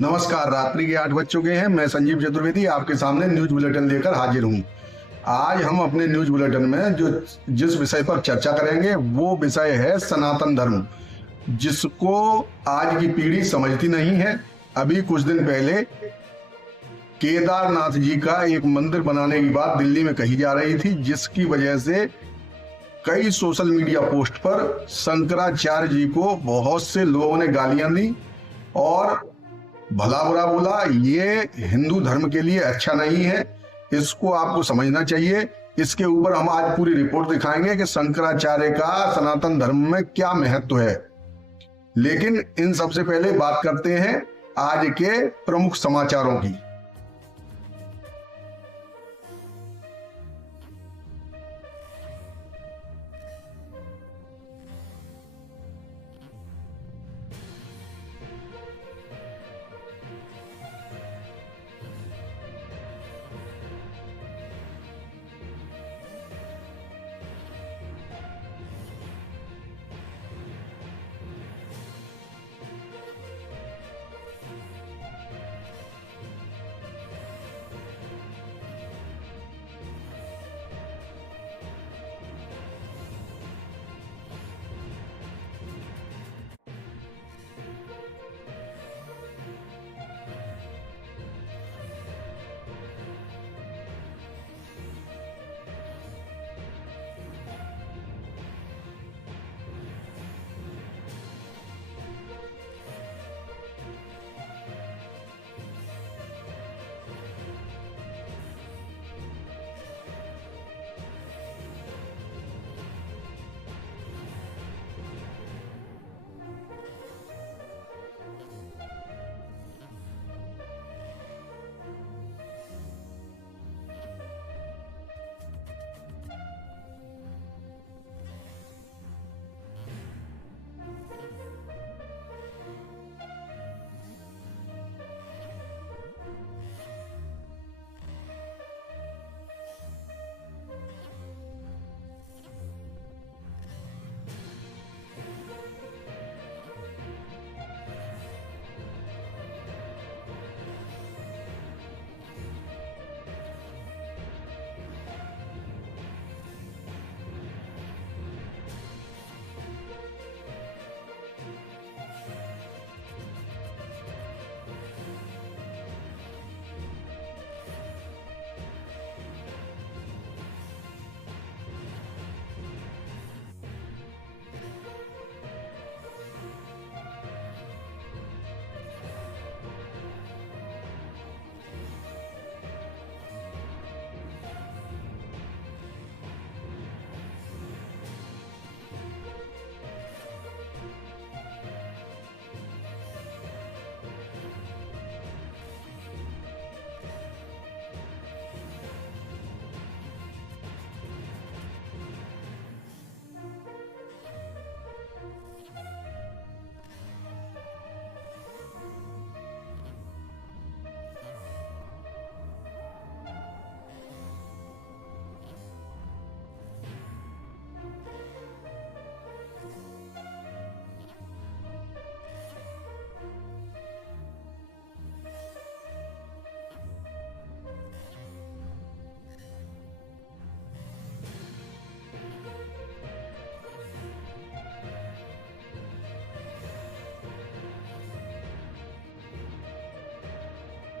नमस्कार। रात्रि के 8 बज चुके हैं। मैं संजीव चतुर्वेदी आपके सामने न्यूज बुलेटिन लेकर हाजिर हूं। आज हम अपने न्यूज बुलेटिन में जिस विषय पर चर्चा करेंगे वो विषय है सनातन धर्म, जिसको आज की पीढ़ी समझती नहीं है। अभी कुछ दिन पहले केदारनाथ जी का एक मंदिर बनाने की बात दिल्ली में कही जा रही थी, जिसकी वजह से कई सोशल मीडिया पोस्ट पर शंकराचार्य जी को बहुत से लोगों ने गालियां दी और भला बुरा बोला। ये हिंदू धर्म के लिए अच्छा नहीं है, इसको आपको समझना चाहिए। इसके ऊपर हम आज पूरी रिपोर्ट दिखाएंगे कि शंकराचार्य का सनातन धर्म में क्या महत्व है। लेकिन इन सबसे पहले बात करते हैं आज के प्रमुख समाचारों की।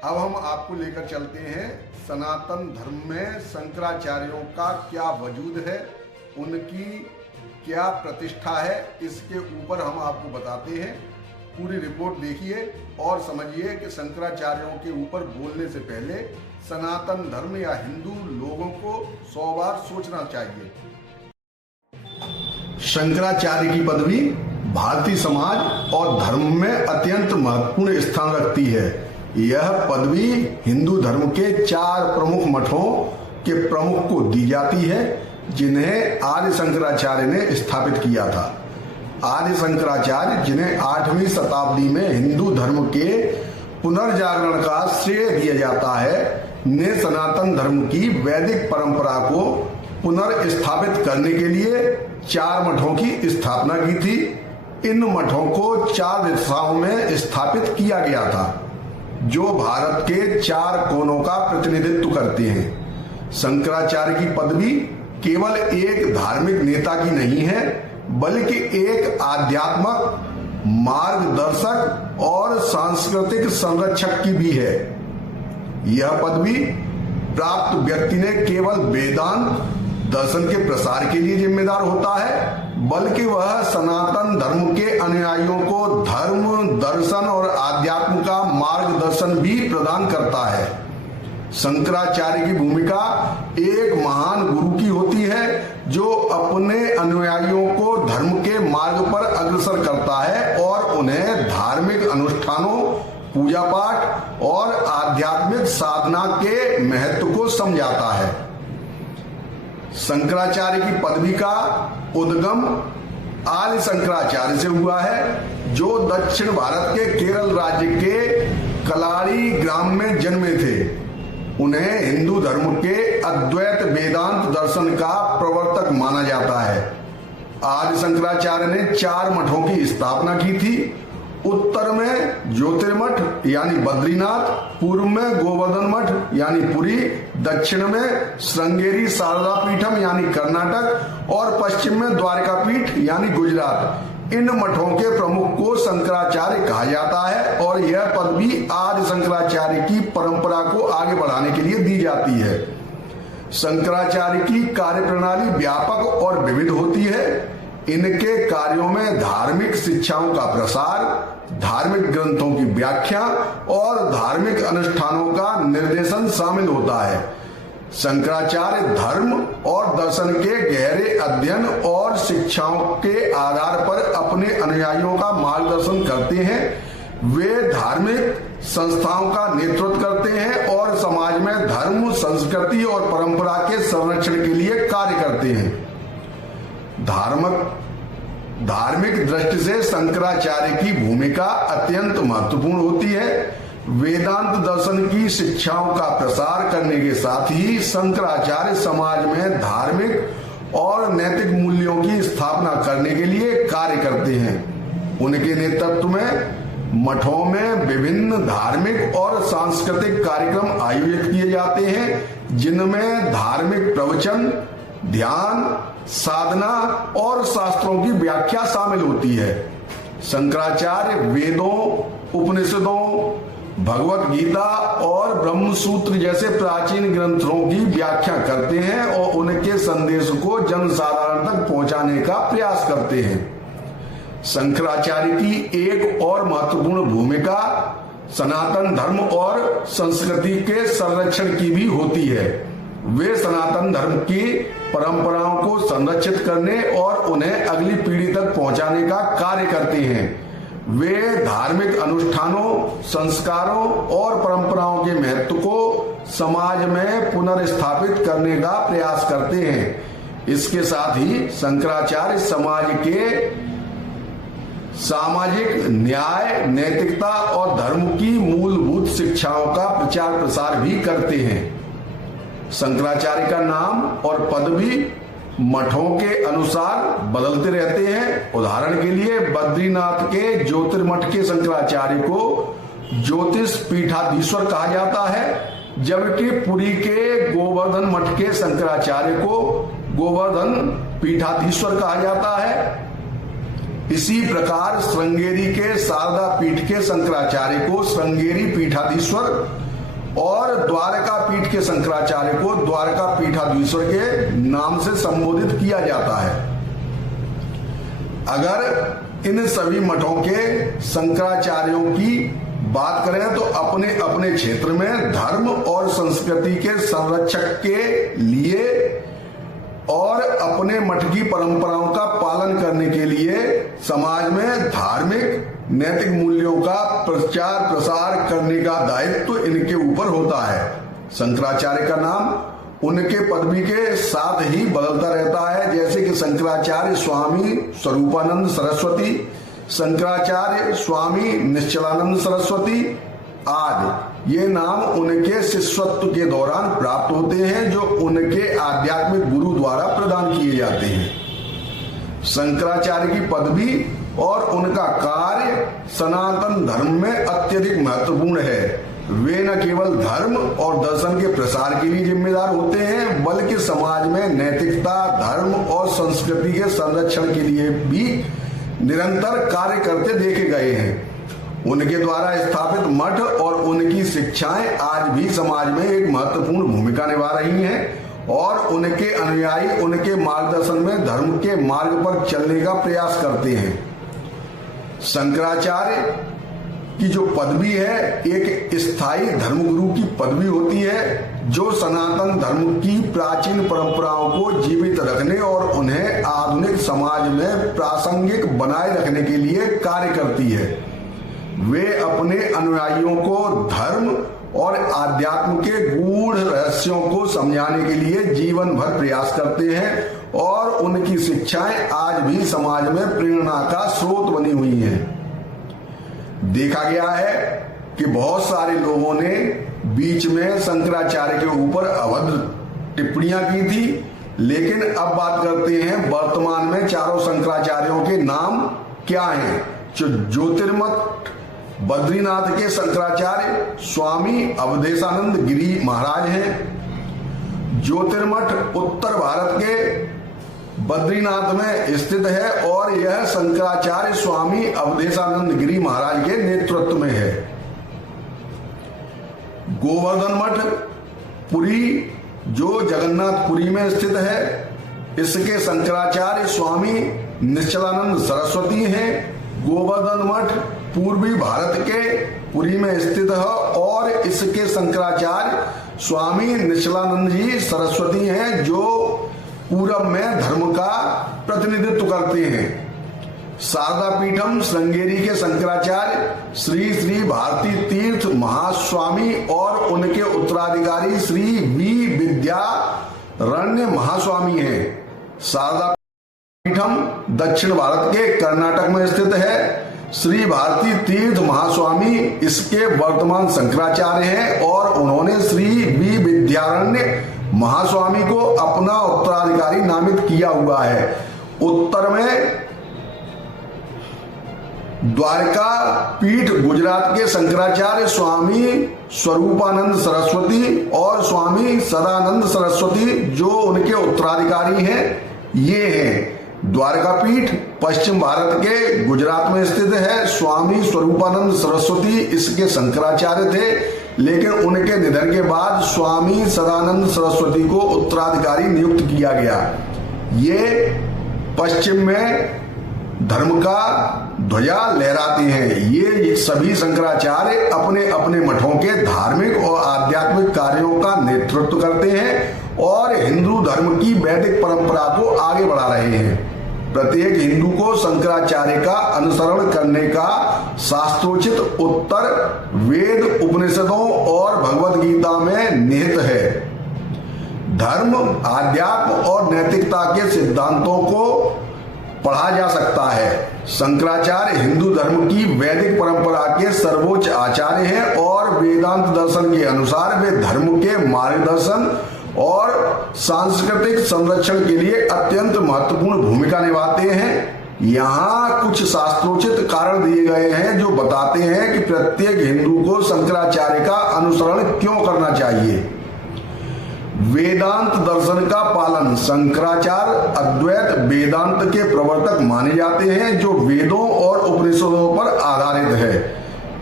अब हम आपको लेकर चलते हैं सनातन धर्म में शंकराचार्यों का क्या वजूद है, उनकी क्या प्रतिष्ठा है। इसके ऊपर हम आपको बताते हैं। पूरी रिपोर्ट देखिए और समझिए कि शंकराचार्यों के ऊपर बोलने से पहले सनातन धर्म या हिंदू लोगों को 100 बार सोचना चाहिए। शंकराचार्य की पदवी भारतीय समाज और धर्म में अत्यंत महत्वपूर्ण स्थान रखती है। यह पदवी हिंदू धर्म के 4 प्रमुख मठों के प्रमुख को दी जाती है, जिन्हें आदि शंकराचार्य ने स्थापित किया था। आदि शंकराचार्य, जिन्हें 8वीं शताब्दी में हिंदू धर्म के पुनर्जागरण का श्रेय दिया जाता है, ने सनातन धर्म की वैदिक परंपरा को पुनर्स्थापित करने के लिए 4 मठों की स्थापना की थी। इन मठों को 4 दिशाओं में स्थापित किया गया था। जो भारत के 4 कोनों का प्रतिनिधित्व करते हैं। शंकराचार्य की पदवी केवल एक धार्मिक नेता की नहीं है, बल्कि एक आध्यात्मिक मार्गदर्शक और सांस्कृतिक संरक्षक की भी है। यह पदवी प्राप्त व्यक्ति ने केवल वेदांत दर्शन के प्रसार के लिए जिम्मेदार होता है, बल्कि वह सनातन धर्म के अनुयायियों को धर्म, दर्शन और आध्यात्म का मार्गदर्शन भी प्रदान करता है। शंकराचार्य की भूमिका एक महान गुरु की होती है, जो अपने अनुयायियों को धर्म के मार्ग पर अग्रसर करता है और उन्हें धार्मिक अनुष्ठानों, पूजा पाठ और आध्यात्मिक साधना के महत्व को समझाता है। शंकराचार्य की पदवी का उद्गम आदि शंकराचार्य से हुआ है, जो दक्षिण भारत के केरल राज्य के कलाड़ी ग्राम में जन्मे थे। उन्हें हिंदू धर्म के अद्वैत वेदांत दर्शन का प्रवर्तक माना जाता है। आदि शंकराचार्य ने 4 मठों की स्थापना की थी। उत्तर में ज्योतिर्मठ यानी बद्रीनाथ, पूर्व में गोवर्धन मठ यानी पुरी, दक्षिण में श्रृंगेरी शारदा पीठम यानी कर्नाटक और पश्चिम में द्वारका पीठ यानी गुजरात। इन मठों के प्रमुख को शंकराचार्य कहा जाता है और यह पदवी आदि शंकराचार्य की परंपरा को आगे बढ़ाने के लिए दी जाती है। शंकराचार्य की कार्यप्रणाली व्यापक और विविध होती है। इनके कार्यों में धार्मिक शिक्षाओं का प्रसार, धार्मिक ग्रंथों की व्याख्या और धार्मिक अनुष्ठानों का निर्देशन शामिल होता है। शंकराचार्य धर्म और दर्शन के गहरे अध्ययन और शिक्षाओं के आधार पर अपने अनुयायियों का मार्गदर्शन करते हैं। वे धार्मिक संस्थाओं का नेतृत्व करते हैं और समाज में धर्म, संस्कृति और परंपरा के संरक्षण के लिए कार्य करते हैं। धार्मिक दृष्टि से शंकराचार्य की भूमिका अत्यंत महत्वपूर्ण होती है। वेदांत दर्शन की शिक्षाओं का प्रसार करने के साथ ही शंकराचार्य समाज में धार्मिक और नैतिक मूल्यों की स्थापना करने के लिए कार्य करते हैं। उनके नेतृत्व में मठों में विभिन्न धार्मिक और सांस्कृतिक कार्यक्रम आयोजित किए जाते हैं, जिनमें धार्मिक प्रवचन, ध्यान, साधना और शास्त्रों की व्याख्या शामिल होती है। शंकराचार्य वेदों, उपनिषदों, भगवत गीता और ब्रह्म सूत्र जैसे प्राचीन ग्रंथों की व्याख्या करते हैं और उनके संदेश को जनसाधारण तक पहुंचाने का प्रयास करते हैं। शंकराचार्य की एक और महत्वपूर्ण भूमिका सनातन धर्म और संस्कृति के संरक्षण की भी होती है। वे सनातन धर्म की परंपराओं को संरक्षित करने और उन्हें अगली पीढ़ी तक पहुंचाने का कार्य करते हैं। वे धार्मिक अनुष्ठानों, संस्कारों और परंपराओं के महत्व को समाज में पुनर्स्थापित करने का प्रयास करते हैं। इसके साथ ही शंकराचार्य समाज के सामाजिक न्याय, नैतिकता और धर्म की मूलभूत शिक्षाओं का प्रचार प्रसार भी करते हैं। शंकराचार्य का नाम और पदवी मठों के अनुसार बदलते रहते हैं। उदाहरण के लिए बद्रीनाथ के ज्योतिर्मठ के शंकराचार्य को ज्योतिष पीठाधीश्वर कहा जाता है, जबकि पुरी के गोवर्धन मठ के शंकराचार्य को गोवर्धन पीठाधीश्वर कहा जाता है। इसी प्रकार श्रृंगेरी के शारदा पीठ के शंकराचार्य को श्रृंगेरी पीठाधीश्वर और द्वारका पीठ के शंकराचार्य को द्वारका पीठाधीश्वर के नाम से संबोधित किया जाता है। अगर इन सभी मठों के शंकराचार्यों की बात करें तो अपने अपने क्षेत्र में धर्म और संस्कृति के संरक्षक के लिए और अपने मठ की परंपराओं का पालन करने के लिए समाज में धार्मिक नैतिक मूल्यों का प्रचार प्रसार करने का दायित्व इनके ऊपर होता है। शंकराचार्य का नाम उनके पदवी के साथ ही बदलता रहता है, जैसे कि शंकराचार्य स्वामी स्वरूपानंद सरस्वती, शंकराचार्य स्वामी निश्चलानंद सरस्वती आदि। ये नाम उनके शिष्यत्व के दौरान प्राप्त होते हैं, जो उनके आध्यात्मिक गुरु द्वारा प्रदान किए जाते हैं। शंकराचार्य की पदवी और उनका कार्य सनातन धर्म में अत्यधिक महत्वपूर्ण है। वे न केवल धर्म और दर्शन के प्रसार के लिए जिम्मेदार होते हैं, बल्कि समाज में नैतिकता, धर्म और संस्कृति के संरक्षण के लिए भी निरंतर कार्य करते देखे गए हैं। उनके द्वारा स्थापित मठ और उनकी शिक्षाएं आज भी समाज में एक महत्वपूर्ण भूमिका निभा रही हैं और उनके अनुयायी उनके मार्गदर्शन में धर्म के मार्ग पर चलने का प्रयास करते हैं। शंकराचार्य की जो पदवी है एक स्थायी धर्मगुरु की पदवी होती है, जो सनातन धर्म की प्राचीन परंपराओं को जीवित रखने और उन्हें आधुनिक समाज में प्रासंगिक बनाए रखने के लिए कार्य करती है। वे अपने अनुयायियों को धर्म और आध्यात्म के गूढ़ रहस्यों को समझाने के लिए जीवन भर प्रयास करते हैं और उनकी शिक्षाएं आज भी समाज में प्रेरणा का स्रोत बनी हुई हैं। देखा गया है कि बहुत सारे लोगों ने बीच में शंकराचार्य के ऊपर अभद्र टिप्पणियां की थी, लेकिन अब बात करते हैं वर्तमान में चारों शंकराचार्यों के नाम क्या हैं। ज्योतिर्मठ बद्रीनाथ के शंकराचार्य स्वामी अवधेशानंद गिरी महाराज हैं। ज्योतिर्मठ उत्तर भारत के बद्रीनाथ में स्थित है और यह शंकराचार्य स्वामी अवधेशानंद गिरी महाराज के नेतृत्व में है। गोवर्धन मठ पुरी जो जगन्नाथपुरी में स्थित है, इसके शंकराचार्य स्वामी निश्चलानंद सरस्वती हैं। गोवर्धन मठ पूर्वी भारत के पुरी में स्थित है और इसके शंकराचार्य स्वामी निश्चलानंद जी सरस्वती हैं, जो पूरब में धर्म का प्रतिनिधित्व करते हैं। शारदा पीठम श्रृंगेरी के शंकराचार्य श्री श्री भारती तीर्थ महास्वामी और उनके उत्तराधिकारी श्री वी विद्यारण्य महास्वामी हैं। शारदा पीठम दक्षिण भारत के कर्नाटक में स्थित है। श्री भारती तीर्थ महास्वामी इसके वर्तमान शंकराचार्य हैं और उन्होंने श्री वी विद्यारण्य महास्वामी को अपना उत्तराधिकारी नामित किया हुआ है। उत्तर में द्वारका पीठ गुजरात के शंकराचार्य स्वामी स्वरूपानंद सरस्वती और स्वामी सदानंद सरस्वती जो उनके उत्तराधिकारी हैं, ये हैं। द्वारका पीठ पश्चिम भारत के गुजरात में स्थित है। स्वामी स्वरूपानंद सरस्वती इसके शंकराचार्य थे, लेकिन उनके निधन के बाद स्वामी सदानंद सरस्वती को उत्तराधिकारी नियुक्त किया गया। ये पश्चिम में धर्म का ध्वजा लहराते हैं। ये सभी शंकराचार्य अपने अपने मठों के धार्मिक और आध्यात्मिक कार्यों का नेतृत्व करते हैं और हिंदू धर्म की वैदिक परंपरा को आगे बढ़ा रहे हैं। प्रत्येक हिंदू को शंकराचार्य का अनुसरण करने का शास्त्रोचित उत्तर वेद, उपनिषदों और भगवद गीता में निहित है। धर्म, आध्यात्म और नैतिकता के सिद्धांतों को पढ़ा जा सकता है। शंकराचार्य हिंदू धर्म की वैदिक परंपरा के सर्वोच्च आचार्य हैं और वेदांत दर्शन के अनुसार वे धर्म के मार्गदर्शन और सांस्कृतिक संरक्षण के लिए अत्यंत महत्वपूर्ण भूमिका निभाते हैं। यहाँ कुछ शास्त्रोचित कारण दिए गए हैं जो बताते हैं कि प्रत्येक हिंदू को शंकराचार्य का अनुसरण क्यों करना चाहिए। वेदांत दर्शन का पालन। शंकराचार्य अद्वैत वेदांत के प्रवर्तक माने जाते हैं जो वेदों और उपनिषदों पर आधारित है।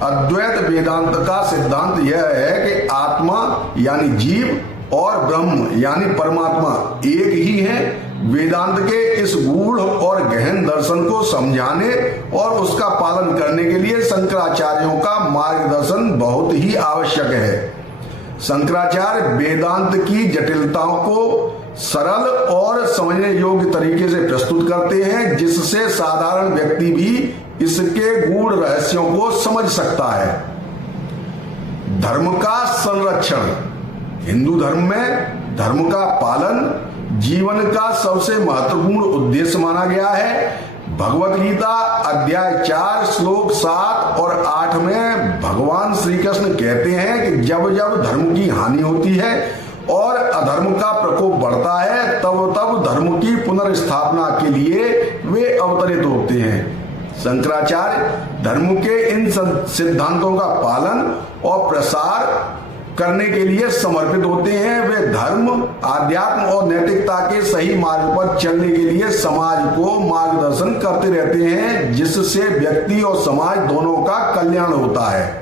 अद्वैत वेदांत का सिद्धांत यह है कि आत्मा यानी जीव और ब्रह्म यानी परमात्मा एक ही है। वेदांत के इस गूढ़ और गहन दर्शन को समझाने और उसका पालन करने के लिए शंकराचार्यों का मार्गदर्शन बहुत ही आवश्यक है। शंकराचार्य वेदांत की जटिलताओं को सरल और समझने योग्य तरीके से प्रस्तुत करते हैं, जिससे साधारण व्यक्ति भी इसके गूढ़ रहस्यों को समझ सकता है। धर्म का संरक्षण। हिंदू धर्म में धर्म का पालन जीवन का सबसे महत्वपूर्ण उद्देश्य माना गया है। भगवत गीता अध्याय 4 श्लोक 7 और 8 में भगवान श्री कृष्ण कहते हैं कि जब जब धर्म की हानि होती है और अधर्म का प्रकोप बढ़ता है, तब तब धर्म की पुनर्स्थापना के लिए वे अवतरित होते हैं। शंकराचार्य धर्म के इन सिद्धांतों का पालन और प्रसार करने के लिए समर्पित होते हैं। वे धर्म, आध्यात्म और नैतिकता के सही मार्ग पर चलने के लिए समाज को मार्गदर्शन करते रहते हैं, जिससे व्यक्ति और समाज दोनों का कल्याण होता है।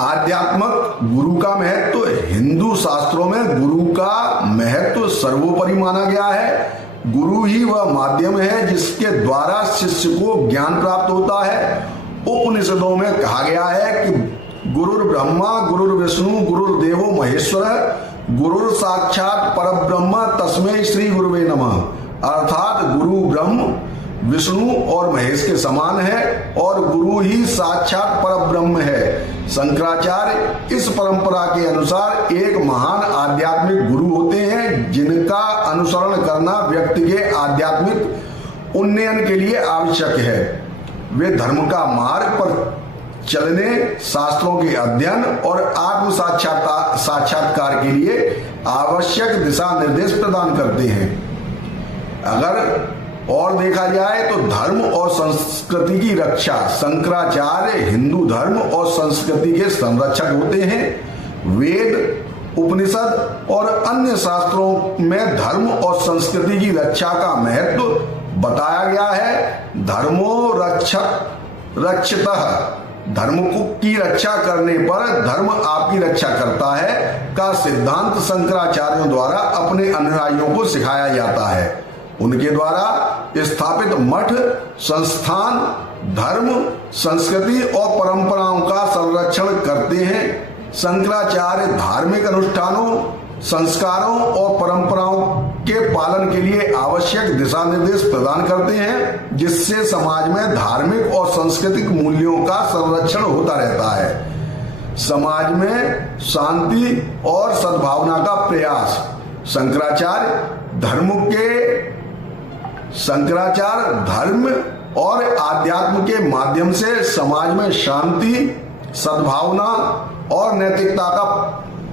आध्यात्मक गुरु का महत्व। हिंदू शास्त्रों में गुरु का महत्व सर्वोपरि माना गया है। गुरु ही वह माध्यम है जिसके द्वारा शिष्य को ज्ञान प्राप्त होता है। उपनिषदों में कहा गया है कि गुरुर् ब्रह्मा गुरुर्विष्णु गुरुर्देवो महेश्वर गुरुर साक्षात परब्रह्म तस्मै श्री गुरुवे नमः। अर्थात गुरु ब्रह्म, विष्णु और महेश के समान है और गुरु ही साक्षात परब्रह्म है। शंकराचार्य इस परंपरा के अनुसार एक महान आध्यात्मिक गुरु होते हैं, जिनका अनुसरण करना व्यक्ति के आध्यात्मिक उन्नयन के लिए आवश्यक है। वे धर्म का मार्ग पर चलने, शास्त्रों के अध्ययन और आत्म साक्षात्कार के लिए आवश्यक दिशा निर्देश प्रदान करते हैं। अगर और देखा जाए तो धर्म और संस्कृति की रक्षा। शंकराचार्य हिंदू धर्म और संस्कृति के संरक्षक होते हैं। वेद, उपनिषद और अन्य शास्त्रों में धर्म और संस्कृति की रक्षा का महत्व बताया गया है। धर्मो रक्षितः, धर्म की रक्षा करने पर धर्म आपकी रक्षा करता है का सिद्धांत शंकराचार्यों द्वारा अपने अनुयायियों को सिखाया जाता है। उनके द्वारा स्थापित मठ, संस्थान धर्म, संस्कृति और परंपराओं का संरक्षण करते हैं। शंकराचार्य धार्मिक अनुष्ठानों, संस्कारों और परंपराओं के पालन के लिए आवश्यक दिशा निर्देश प्रदान करते हैं, जिससे समाज में धार्मिक और सांस्कृतिक मूल्यों का संरक्षण होता रहता है। समाज में शांति और सद्भावना का प्रयास। शंकराचार्य धर्म और अध्यात्म के माध्यम से समाज में शांति, सद्भावना और नैतिकता का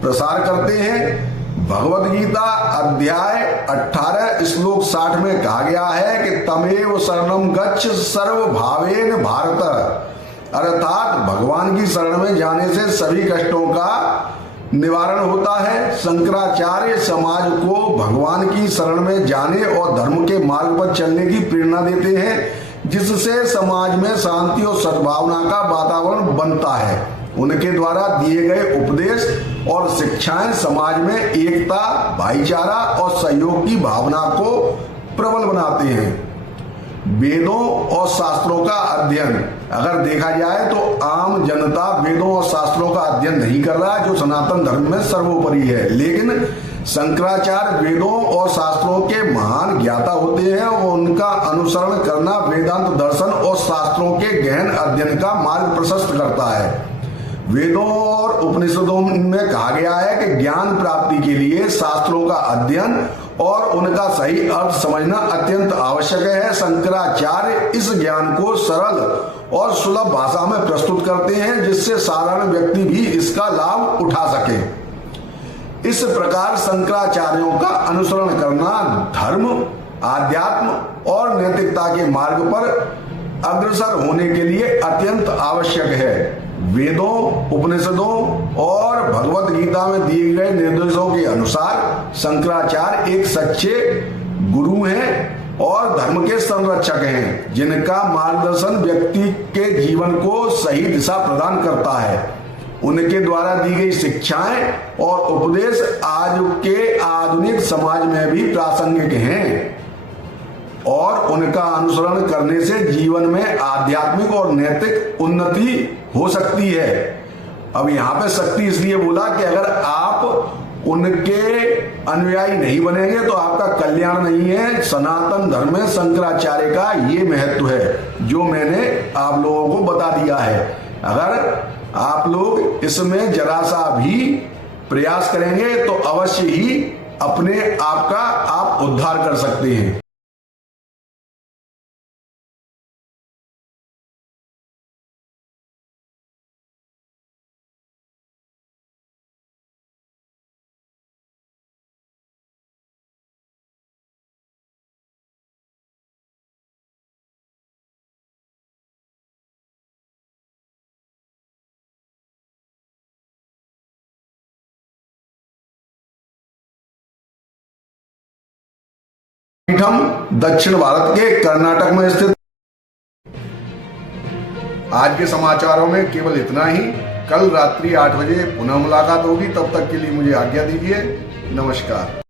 प्रसार करते हैं। भगवद गीता अध्याय 18 श्लोक 60 में कहा गया है कि तमेव शरणम गच्छ सर्व भावेन भारत। अर्थात भगवान की शरण में जाने से सभी कष्टों का निवारण होता है। शंकराचार्य समाज को भगवान की शरण में जाने और धर्म के मार्ग पर चलने की प्रेरणा देते हैं, जिससे समाज में शांति और सद्भावना का वातावरण बनता है। उनके द्वारा दिए गए उपदेश और शिक्षाएं समाज में एकता, भाईचारा और सहयोग की भावना को प्रबल बनाते हैं। वेदों और शास्त्रों का अध्ययन। अगर देखा जाए तो आम जनता वेदों और शास्त्रों का अध्ययन नहीं कर रहा, जो सनातन धर्म में सर्वोपरि है, लेकिन शंकराचार्य वेदों और शास्त्रों के महान ज्ञाता होते हैं और उनका अनुसरण करना वेदांत दर्शन और शास्त्रों के गहन अध्ययन का मार्ग प्रशस्त करता है। वेदों और उपनिषदों में कहा गया है कि ज्ञान प्राप्ति के लिए शास्त्रों का अध्ययन और उनका सही अर्थ समझना अत्यंत आवश्यक है। शंकराचार्य इस ज्ञान को सरल और सुलभ भाषा में प्रस्तुत करते हैं, जिससे साधारण व्यक्ति भी इसका लाभ उठा सके। इस प्रकार शंकराचार्यों का अनुसरण करना धर्म, आध्यात्म और नैतिकता के मार्ग पर अग्रसर होने के लिए अत्यंत आवश्यक है। वेदों, उपनिषदों और भगवत गीता में दिए गए निर्देशों के अनुसार शंकराचार्य एक सच्चे गुरु हैं और धर्म के संरक्षक हैं, जिनका मार्गदर्शन व्यक्ति के जीवन को सही दिशा प्रदान करता है। उनके द्वारा दी गई शिक्षाएं और उपदेश आज के आधुनिक समाज में भी प्रासंगिक हैं और उनका अनुसरण करने से जीवन में आध्यात्मिक और नैतिक उन्नति हो सकती है। अब यहाँ पे शक्ति इसलिए बोला कि अगर आप उनके अनुयायी नहीं बनेंगे तो आपका कल्याण नहीं है। सनातन धर्म में शंकराचार्य का ये महत्व है जो मैंने आप लोगों को बता दिया है। अगर आप लोग इसमें जरा सा भी प्रयास करेंगे तो अवश्य ही अपने आप का आप उद्धार कर सकते हैं। पीठम दक्षिण भारत के कर्नाटक में स्थित। आज के समाचारों में केवल इतना ही। कल रात्रि 8 बजे पुनः मुलाकात होगी। तब तक के लिए मुझे आज्ञा दीजिए। नमस्कार।